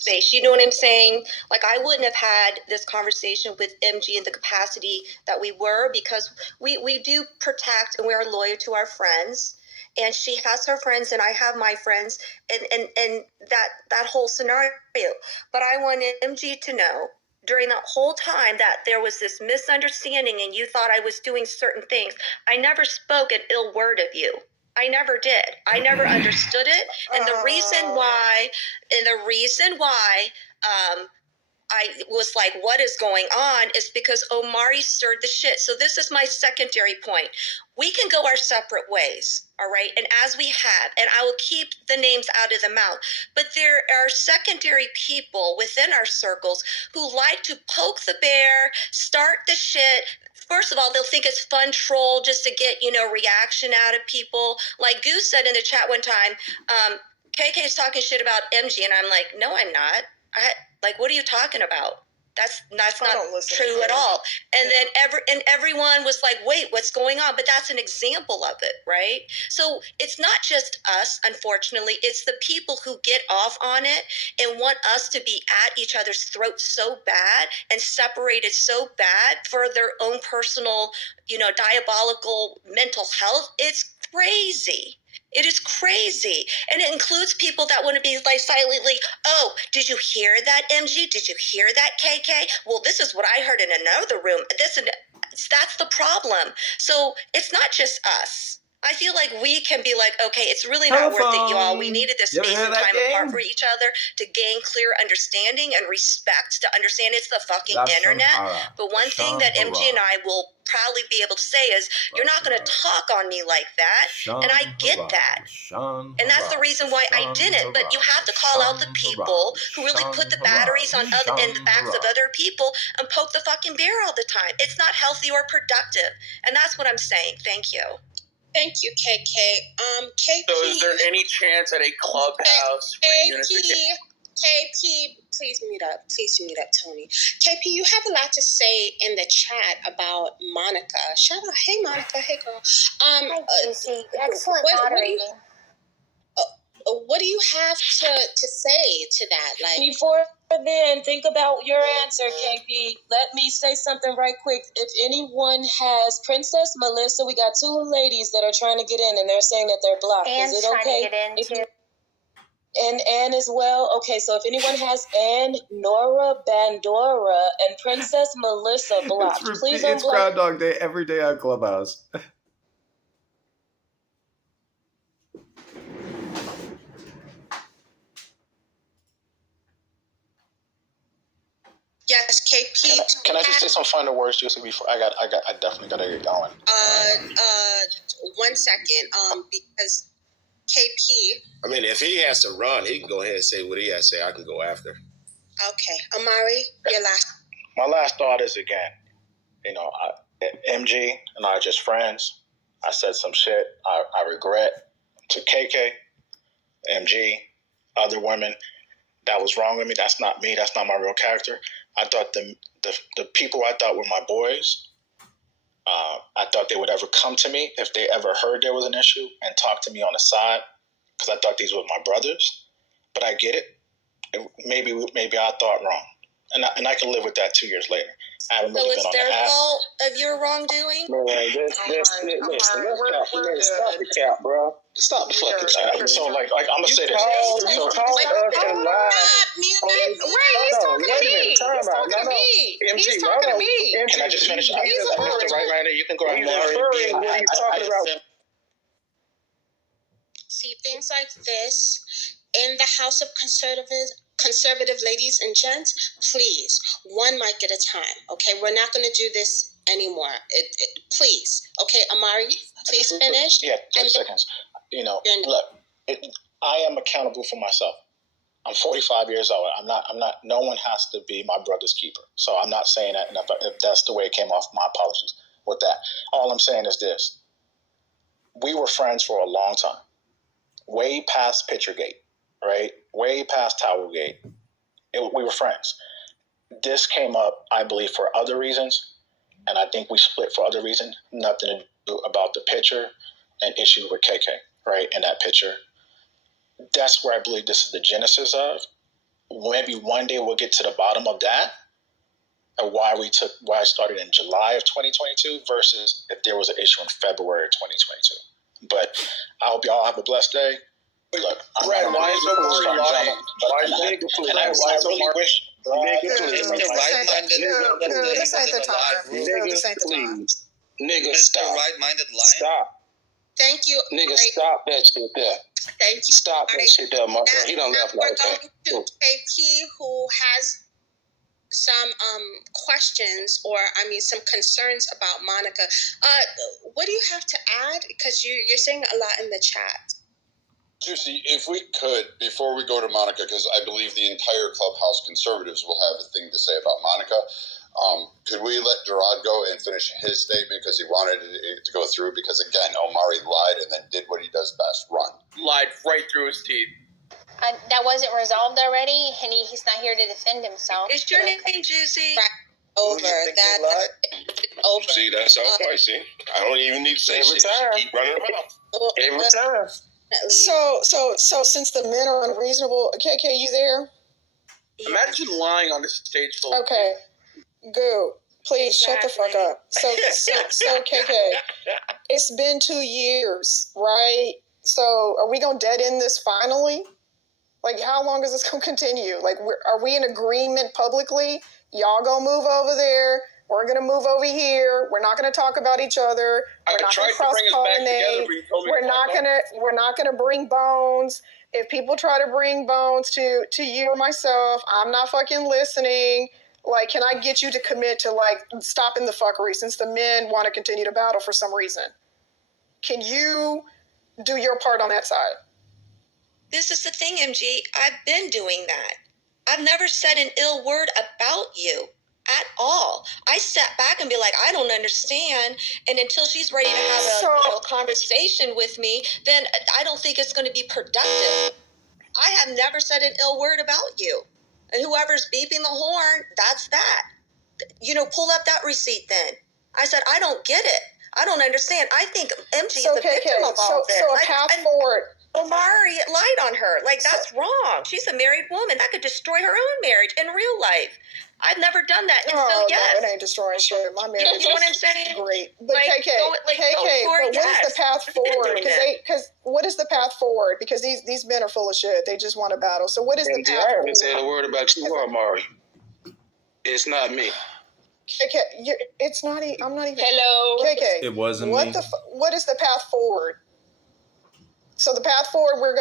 space. You know what I'm saying? Like, I wouldn't have had this conversation with MG in the capacity that we were, because we do protect and we are loyal to our friends. And she has her friends and I have my friends, and that whole scenario. But I wanted MG to know during that whole time that there was this misunderstanding and you thought I was doing certain things. I never spoke an ill word of you. I never did. I never understood it. And the reason why, I was like, what is going on, is because Omari stirred the shit. So this is my secondary point. We can go our separate ways, all right? And as we have, and I will keep the names out of the mouth, but there are secondary people within our circles who like to poke the bear, start the shit. First of all, they'll think it's fun troll just to get, reaction out of people. Like Goose said in the chat one time, KK is talking shit about MG, and I'm like, no, I'm not. What are you talking about? That's not true at all. And then everyone was like, wait, what's going on? But that's an example of it, right? So it's not just us, unfortunately. It's the people who get off on it and want us to be at each other's throats so bad and separated so bad for their own personal, diabolical mental health. It's crazy. It is crazy. And it includes people that want to be like silently, oh, did you hear that, MG? Did you hear that, KK? Well, this is what I heard in another room. That's the problem. So it's not just us. I feel like we can be like, okay, it's really not worth it, y'all. We needed this space and time apart for each other to gain clear understanding and respect, to understand it's the fucking internet. But one thing that MG and I will proudly be able to say is, you're not going to talk on me like that. And I get that. And that's the reason why I didn't. But you have to call out the people who really put the batteries in the backs of other people and poke the fucking bear all the time. It's not healthy or productive. And that's what I'm saying. Thank you. Thank you, KK. KP. So is there any chance at a Clubhouse reunification? KP, please mute up. Please mute up, Tony. KP, you have a lot to say in the chat about Monica. Shout out. Hey, Monica. Hey, girl. Hi, Juicy. Excellent moderating. What do you have to say to that? Before then, think about your answer, KP. Let me say something right quick. If anyone has Princess Melissa, we got two ladies that are trying to get in, and they're saying that they're blocked. Anne's is it okay? Trying to get in too. And Anne as well. Okay, so if anyone has Anne, Nora, Bandora, and Princess Melissa blocked, please unblock. It's Groundhog Day every day on Clubhouse. Yes, KP. Can I just say some final words, Juicy? Before I definitely gotta get going. 1 second. Because KP. I mean, if he has to run, he can go ahead and say what he has to say. I can go after. Okay, Amari, your last. My last thought is, again, MG and I are just friends. I said some shit I regret to KK, MG, other women. That was wrong with me. That's not me. That's not my real character. I thought the people I thought were my boys, I thought they would ever come to me if they ever heard there was an issue and talk to me on the side, because I thought these were my brothers. But I get it. Maybe I thought wrong. And I can live with that 2 years later. I haven't really been on the app. So it's their fault of your wrongdoing? Man, stop the cap, bro. Stop the fucking cap. So, I'm going to say this. He's talking to me. He's talking to me. Can I just finish? Right there. You can go ahead. What are you talking about? See, things like this in the House of Conservative ladies and gents, please, one mic at a time, okay? We're not going to do this anymore. Please. Okay, Amari, please finish. Yeah, 10 seconds. Look, I am accountable for myself. I'm 45 years old. I'm not, no one has to be my brother's keeper. So I'm not saying that, and if that's the way it came off, my apologies with that. All I'm saying is this. We were friends for a long time. Way past Picturegate, right? Way past Towergate. We were friends. This came up, I believe, for other reasons, and I think we split for other reasons. Nothing to do about the picture and issues with KK, right, in that picture. That's where I believe this is the genesis of. maybe one day we'll get to the bottom of that and why I started in July of 2022 versus if there was an issue in February of 2022. But I hope y'all have a blessed day. Look, Brad, why is Omari lying? Why is nigga please? Why is Omari? Nigga please. This ain't the time. Nigga please. Nigga stop. Right-minded lying. Stop. Thank you. Nigga stop that shit there. Thank you. Stop that shit there, Mark. He done left. We're Okay. going to KP, who has some questions or some concerns about Monica. What do you have to add? Because you're saying a lot in the chat. Juicy, if we could, before we go to Monica, because I believe the entire Clubhouse conservatives will have a thing to say about Monica, could we let Gerard go and finish his statement because he wanted it to go through? Because again, Omari lied and then did what he does best, run. Lied right through his teeth. That wasn't resolved already, and he's not here to defend himself. Is your name Juicy? Over. That's over. See, that's all I see. I don't even need to say shit. She keep running around. Every time. So since the men are unreasonable, KK, you there? Imagine lying on the stage full of Okay. Go. Please shut the fuck up. So KK, it's been 2 years, right? So are we gonna dead end this finally? Like, how long is this gonna continue? Like, are we in agreement publicly? Y'all gonna move over there. We're gonna move over here. We're not gonna talk about each other. We're not gonna cross-pollinate. We're not gonna bring bones. If people try to bring bones to you or myself, I'm not fucking listening. Like, can I get you to commit to, like, stopping the fuckery since the men want to continue to battle for some reason? Can you do your part on that side? This is the thing, MG. I've been doing that. I've never said an ill word about you at all. I sat back and be like, I don't understand. And until she's ready to have a conversation with me, then I don't think it's going to be productive. I have never said an ill word about you. And whoever's beeping the horn, that's that. Pull up that receipt then. I said, I don't get it. I don't understand. I think MG is the victim of all this. So a path forward. Omari lied on her. Like, that's wrong. She's a married woman. That could destroy her own marriage in real life. I've never done that. And no, yes. No, it ain't destroying shit. My marriage you know what I'm saying? Great. But KK, but what is the path forward? Because what is the path forward? Because these men are full of shit. They just want to battle. So what is the path forward? I haven't said a word about you or Omari. It's not me. KK, it's not. I'm not even. Hello. KK. It wasn't me. What is the path forward? So the path forward, we're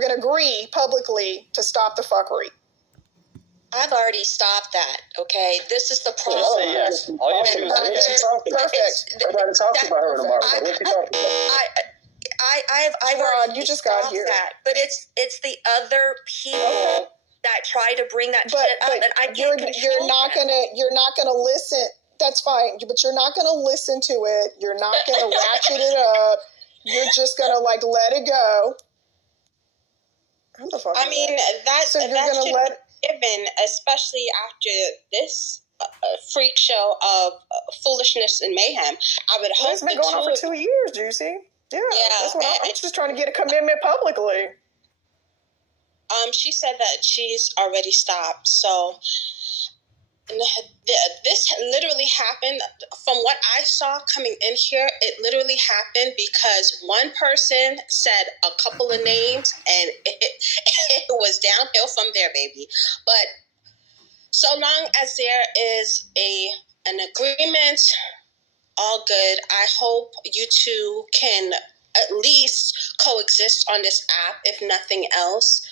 gonna agree publicly to stop the fuckery. I've already stopped that. Okay, this is the problem. Yes. All you have to do is perfect. Everybody talks about her tomorrow. What's she talking about? I've already just got here. That, but it's the other people that try to bring that shit up, and I can't you're not gonna listen. That's fine, but you're not gonna listen to it. You're not gonna ratchet it up. You're just gonna let it go. I mean, that's given, especially after this freak show of foolishness and mayhem. I would hope it's been going on for 2 years, Juicy. Yeah, that's what I'm just trying to get a commitment publicly. She said that she's already stopped. So this literally happened. From what I saw coming in here, it literally happened because one person said a couple of names and it was downhill from there, baby. But so long as there is an agreement, all good. I hope you two can at least coexist on this app, if nothing else.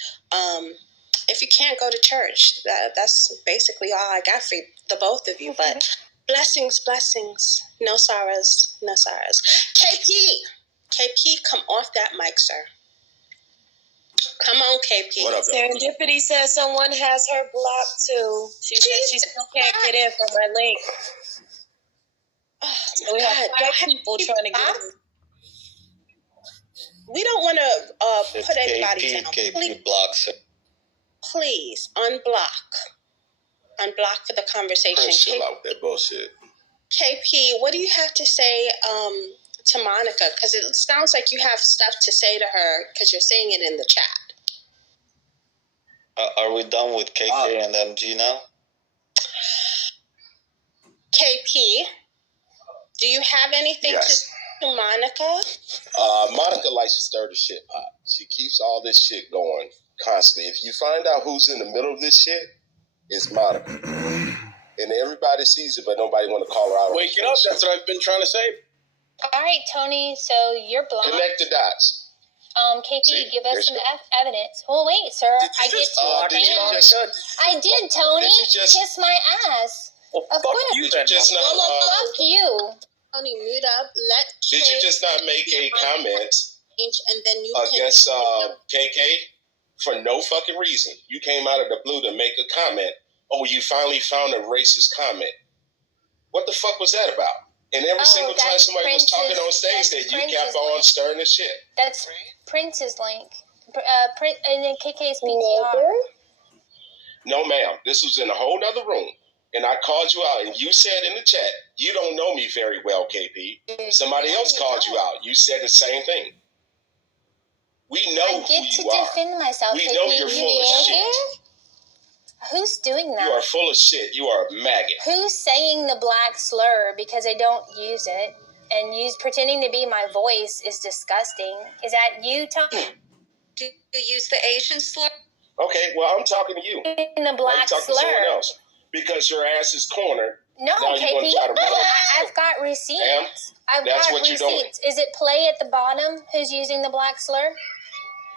If you can't go to church, that's basically all I got for the both of you. But blessings, no sorrows. KP, come off that mic, sir. Come on, KP. What up, Serendipity says someone has her blocked too. She says she still can't get in from my link. Oh, so we have 5 people trying to get in. We don't want to put anybody down. KP blocks. Please, unblock for the conversation. Chill out with that bullshit. KP, what do you have to say to Monica? Because it sounds like you have stuff to say to her because you're saying it in the chat. Are we done with KK and MG now? KP, do you have anything to Monica? Monica likes to stir the shit pot. She keeps all this shit going constantly. If you find out who's in the middle of this shit, it's Monica. And everybody sees it, but nobody want to call her out. Wake it up. That's what I've been trying to say. All right, Tony. So you're blocked. Connect the dots. KP, give us some evidence. Oh, wait, sir. I did Tony. Kiss my ass. Well, of fuck course. you, then. Fuck you. Tony, mute up. Did you just not make a comment and then you against KK for no fucking reason? You came out of the blue to make a comment. Oh, you finally found a racist comment. What the fuck was that about? And every single time somebody was talking on stage, that you kept on stirring the shit. That's Prince's link. And then KK's PTR. No, ma'am. This was in a whole other room. And I called you out, and you said in the chat, you don't know me very well, KP. Somebody else called you out. You said the same thing. We know who you are. I get to defend myself. We know you're full of shit. Who's doing that? You are full of shit. You are a maggot. Who's saying the black slur because I don't use it and pretending to be my voice is disgusting? Is that you, Tom? Do you use the Asian slur? Okay, well, I'm talking to you. In the black slur. To someone else because your ass is cornered. No, KP. I've got receipts. I've got receipts. Is it play at the bottom? Who's using the black slur?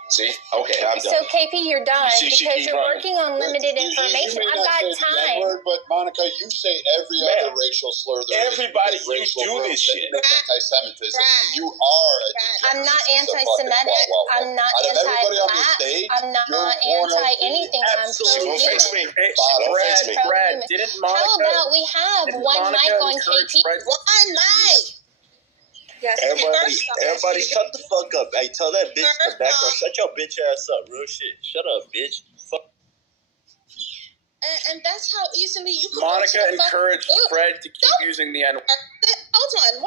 See? Okay, I'm done. So, KP, you're done because you're working on limited information. I've got time. Word, but, Monica, you say every other racial slur. Everybody, you do this shit. Anti-Semitism. You are. I'm not anti-Semitic. I'm not anti-black. I'm not anti-anything. I'm pro-human. Brad, didn't Monica... How about we have one mic on KP? One mic! Yes. Everybody shut the fuck up. Hey, tell that bitch in the background, shut your bitch ass up. Real shit. Shut up, bitch. Fuck. And that's how easily you can... Monica encouraged Fred to keep using the N-word. Hold on.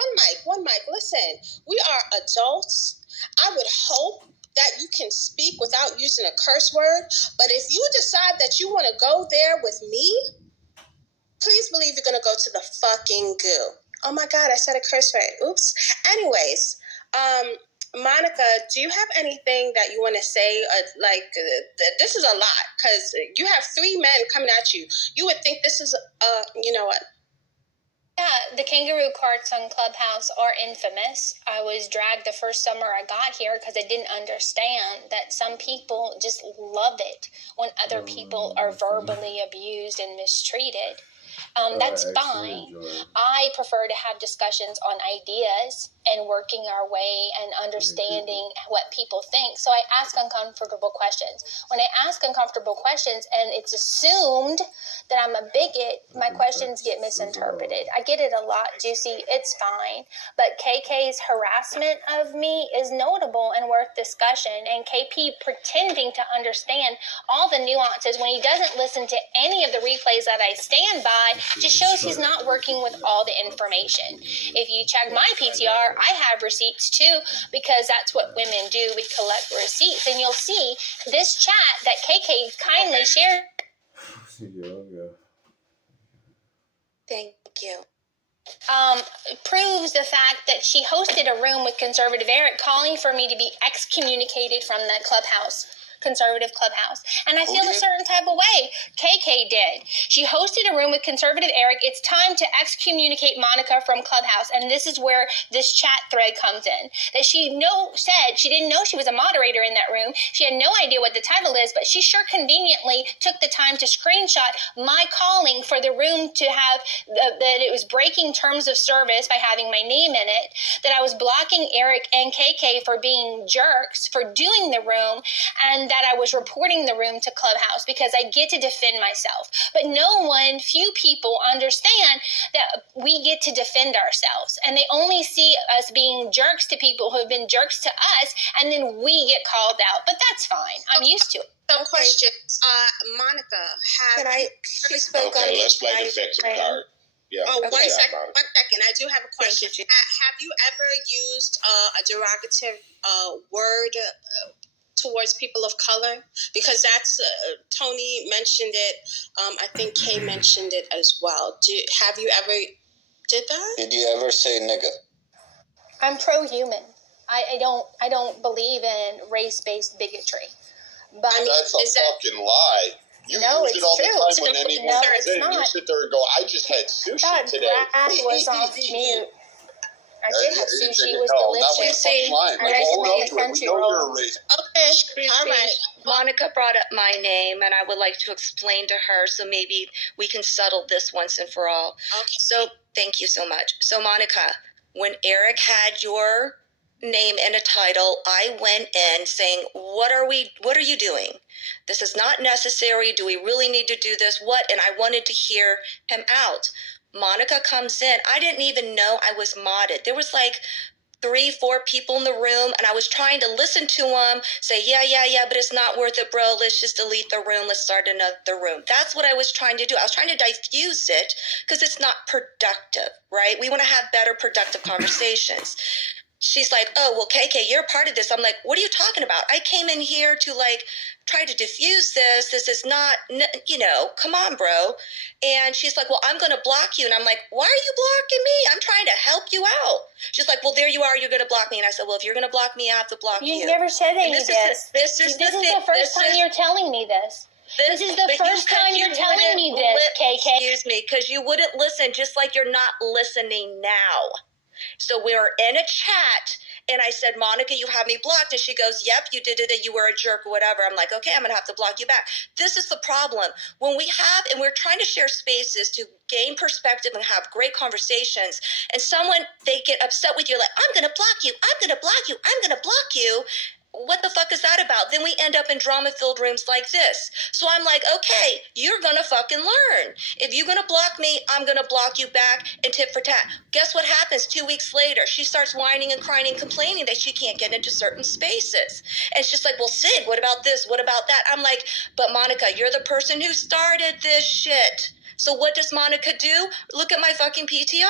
One mic. Listen, we are adults. I would hope that you can speak without using a curse word. But if you decide that you want to go there with me, please believe you're going to go to the fucking goo. Oh my God, I said a curse word. Oops. Anyways, Monica, do you have anything that you want to say? This is a lot because you have 3 men coming at you. You would think this is, you know what? Yeah, the kangaroo courts on Clubhouse are infamous. I was dragged the first summer I got here because I didn't understand that some people just love it when other people are verbally abused and mistreated. That's fine. I prefer to have discussions on ideas and working our way and understanding what people think. So I ask uncomfortable questions. When I ask uncomfortable questions and it's assumed that I'm a bigot, my questions get misinterpreted. I get it a lot, Juicy. It's fine. But KK's harassment of me is notable and worth discussion. And KP pretending to understand all the nuances when he doesn't listen to any of the replays that I stand by just shows he's not working with all the information. If you check my PTR, I have receipts too, because that's what women do. We collect receipts, and you'll see this chat that KK kindly shared. Thank you. Proves the fact that she hosted a room with conservative Eric calling for me to be excommunicated from the Clubhouse. Conservative Clubhouse. And I feel a certain type of way. KK did. She hosted a room with conservative Eric. It's time to excommunicate Monica from Clubhouse. And this is where this chat thread comes in. That she said she didn't know she was a moderator in that room. She had no idea what the title is, but she sure conveniently took the time to screenshot my calling for the room to have that it was breaking terms of service by having my name in it, that I was blocking Eric and KK for being jerks, for doing the room, and that I was reporting the room to Clubhouse because I get to defend myself. But few people understand that we get to defend ourselves. And they only see us being jerks to people who have been jerks to us, and then we get called out. But that's fine. I'm used to it. Some questions. Monica, she spoke on let's play the victim card. Yeah. Oh, one second. I do have a question. Have you ever used a derogative word towards people of color? Because that's Tony mentioned it. I think Kay mentioned it as well. Have you ever did that? Did you ever say nigga? I'm pro-human. I don't believe in race-based bigotry. But that's a fucking lie. You use it all the time when anyone comes in. You sit there and go, I just had sushi today. Brad was off mute. I did have sushi. It was delicious. We know you're a race. Okay, all right. Monica brought up my name, and I would like to explain to her, so maybe we can settle this once and for all. Okay. So thank you so much. So Monica, when Eric had your name in a title, I went in saying, what are you doing? This is not necessary. Do we really need to do this? What? And I wanted to hear him out. Monica comes in. I didn't even know I was modded. There was like 3-4 people in the room, and I was trying to listen to them say, yeah, but it's not worth it, bro. Let's just delete the room. Let's start another room. That's what I was trying to do. I was trying to diffuse it because it's not productive, right? We want to have better productive conversations. She's like, oh, well, KK, you're a part of this. I'm like, what are you talking about? I came in here to like try to diffuse this. This is not, come on, bro. And she's like, well, I'm going to block you. And I'm like, why are you blocking me? I'm trying to help you out. She's like, well, there you are. You're going to block me. And I said, well, if you're going to block me, I have to block you. You never said any of this. This is the first time you're telling me this. This is the first time you're telling me this, KK. Excuse me, because you wouldn't listen, just like you're not listening now. So we were in a chat, and I said, Monica, you have me blocked. And she goes, yep, you did it, and you were a jerk or whatever. I'm like, okay, I'm going to have to block you back. This is the problem. When we're trying to share spaces to gain perspective and have great conversations, and they get upset with you, like, I'm going to block you, I'm going to block you, I'm going to block you. What the fuck is that about? Then we end up in drama-filled rooms like this. So I'm like, okay, you're going to fucking learn. If you're going to block me, I'm going to block you back and tit for tat. Guess what happens 2 weeks later? She starts whining and crying and complaining that she can't get into certain spaces. And she's like, well, Sid, what about this? What about that? I'm like, but Monica, you're the person who started this shit. So what does Monica do? Look at my fucking PTR.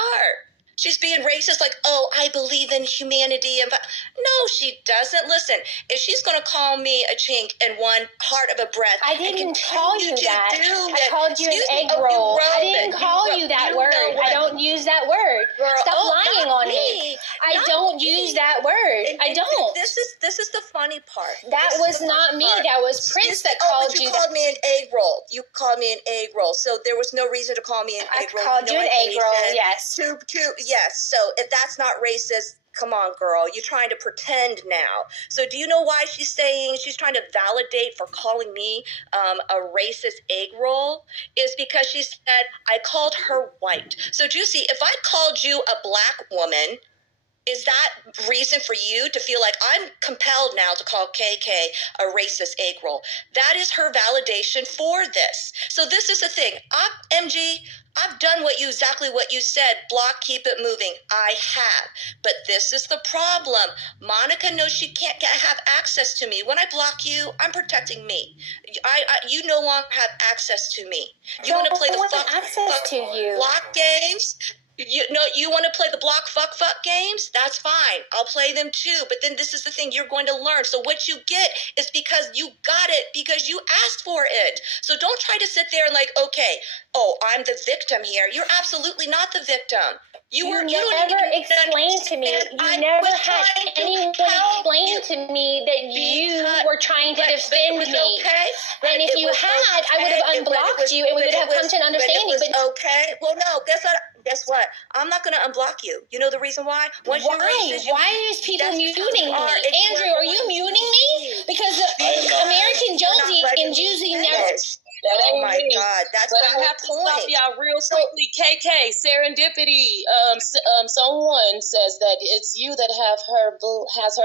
She's being racist, like, oh, I believe in humanity. No, she doesn't. Listen, if she's going to call me a chink in one heart of a breath. I didn't call you that. I called you an egg roll. I didn't call you that word. I don't use that word. Stop lying on me. I don't use that word. I don't. This is the funny part. That was not me. That was Prince that called you. You called me an egg roll. You called me an egg roll. So there was no reason to call me an egg roll. I called you an egg roll, yes. Yes, so if that's not racist, come on, girl. You're trying to pretend now. So do you know why she's trying to validate for calling me a racist egg roll? Is because she said I called her white. So Juicy, if I called you a black woman, is that reason for you to feel like I'm compelled now to call KK a racist egg roll? That is her validation for this. So this is the thing. I've done exactly what you said. Block, keep it moving. I have. But this is the problem. Monica knows she can't have access to me. When I block you, I'm protecting me. You no longer have access to me. You want to play the block games? You want to play the block fuck games? That's fine. I'll play them too. But then this is the thing you're going to learn. So what you get is because you got it, because you asked for it. So don't try to sit there and like, okay, I'm the victim here. You're absolutely not the victim. You never explained to me. You never had anyone explain to me that you were trying to defend me. Okay. And if you had, I would have unblocked you and we would have come to an understanding. Okay. Well, no. Guess what? I'm not going to unblock you. You know the reason why? Why is people muting me? Andrew, are you muting me? Because American Jonesy and Juicy never... Oh my God, that's but I have to stop y'all real quickly. KK, serendipity. Someone says that it's you that has her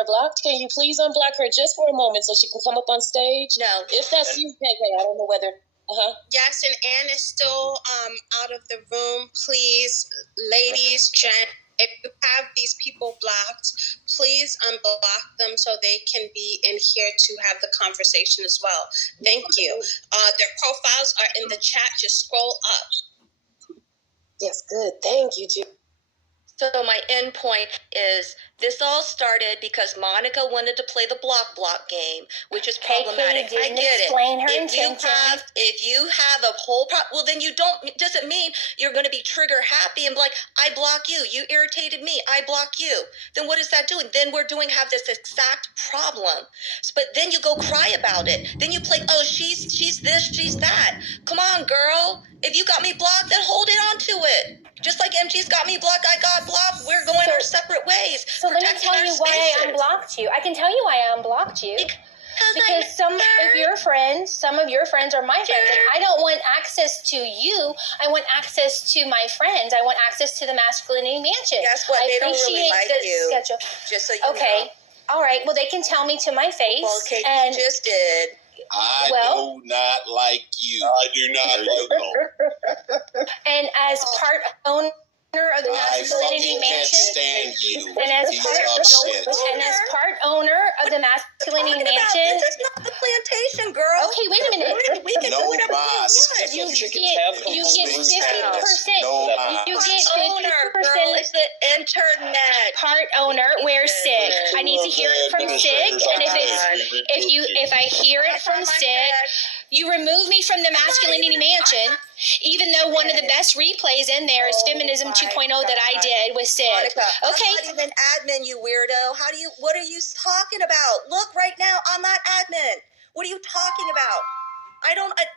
blocked. Can you please unblock her just for a moment so she can come up on stage? No. If that's you, KK, I don't know whether. Yes, and Anne is still out of the room. Please, ladies, if you have these people blocked, please unblock them so they can be in here to have the conversation as well. Thank you. Their profiles are in the chat. Just scroll up. Yes, good. Thank you, Judy. So my end point is This all started because Monica wanted to play the block game, which is problematic. I get it. If you have a whole well, then you don't. Doesn't mean you're going to be trigger happy and be like, I block you. You irritated me. I block you. Then what is that doing? Then we're have this exact problem. But then you go cry about it. Then you play, oh, she's this, she's that. Come on, girl. If you got me blocked, then hold it on to it. Just like MG's got me blocked, I got blocked. We're going our separate ways. So let me tell you why I unblocked you. I can tell you why I unblocked you. Because some of your friends are my friends, and I don't want access to you. I want access to my friends. I want access to the Masculinity Mansion. Guess what? They don't really like you. Schedule. Just so you know. All right. Well, they can tell me to my face. Well, okay, you just did. I do not like you. I do not like you. And as part owner of the Masculinity Mansion, stand you. And as part owner of the Masculinity Mansion, this is not the plantation, girl. Okay, wait a minute. We can do whatever we want. You get 50%. You get 50%. It's the internet. Part owner. Where's Sig? I need to hear it from Sig. And if I hear it from Sig, you remove me from the Masculinity Mansion, even though one of the best replays in there is Feminism 2.0 that I did with Sid. Monica, okay. I'm not even admin, you weirdo. What are you talking about? Look, right now, I'm not admin. What are you talking about?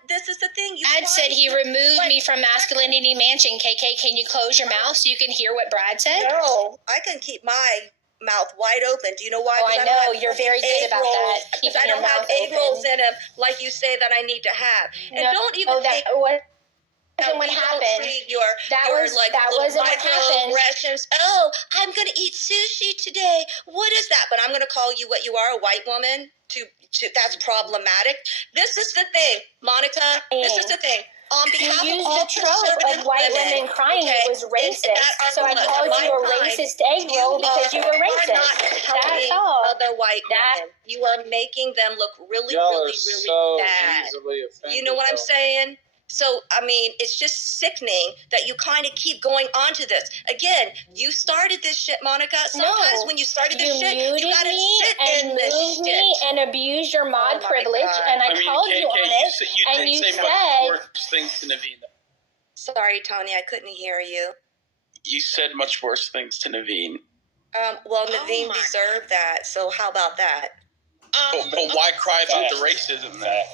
This is the thing. Brad said he removed me from Masculinity Mansion. KK, can you close your mouth so you can hear what Brad said? No, I can keep my mouth wide open. Do you know why? Oh, I know. You're very good about that. Because I don't have egg rolls in them like you say that I need to have. And don't even think... What happened? That wasn't what happened. Oh, I'm going to eat sushi today. What is that? But I'm going to call you what you are, a white woman. That's problematic. This is the thing, Monica. This is the thing. On behalf you used of all the trope of white women crying. It was racist. So I called you a racist egg roll because you were racist. That's all. Other white women. You are making them look really, really, really bad. You know what I'm saying? So, I mean, it's just sickening that you kind of keep going on to this. Again, you started this shit, Monica. Sometimes when you started this shit, you gotta sit in this shit. Me and abused your mod privilege, and I called you on it, and you said... much worse things to Naveen. Sorry, Tony, I couldn't hear you. You said much worse things to Naveen. Well, Naveen deserved that, so how about that? But why cry about the racism then?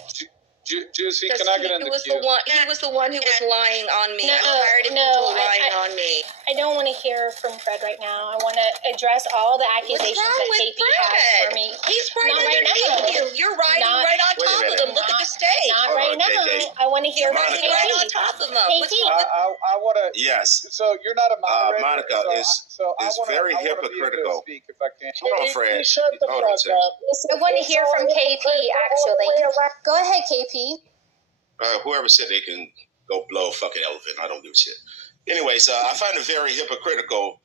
Juicy, can I get in the queue? He was the one who was lying on me. No, I'm tired of people lying on me. I don't want to hear from Fred right now. I want to address all the accusations that KP has for me. He's right underneath you. You're riding right on top of him. Look at the stage. Not right now. I want to hear from KP. Right on top of him. I want to. Yes. So you're not a moderator. Monica is very hypocritical. Hold on, Fred. Shut the fuck up. I want to hear from KP, actually. Go ahead, KP. Whoever said they can go blow a fucking elephant, I don't give a shit. Anyways, I find it very hypocritical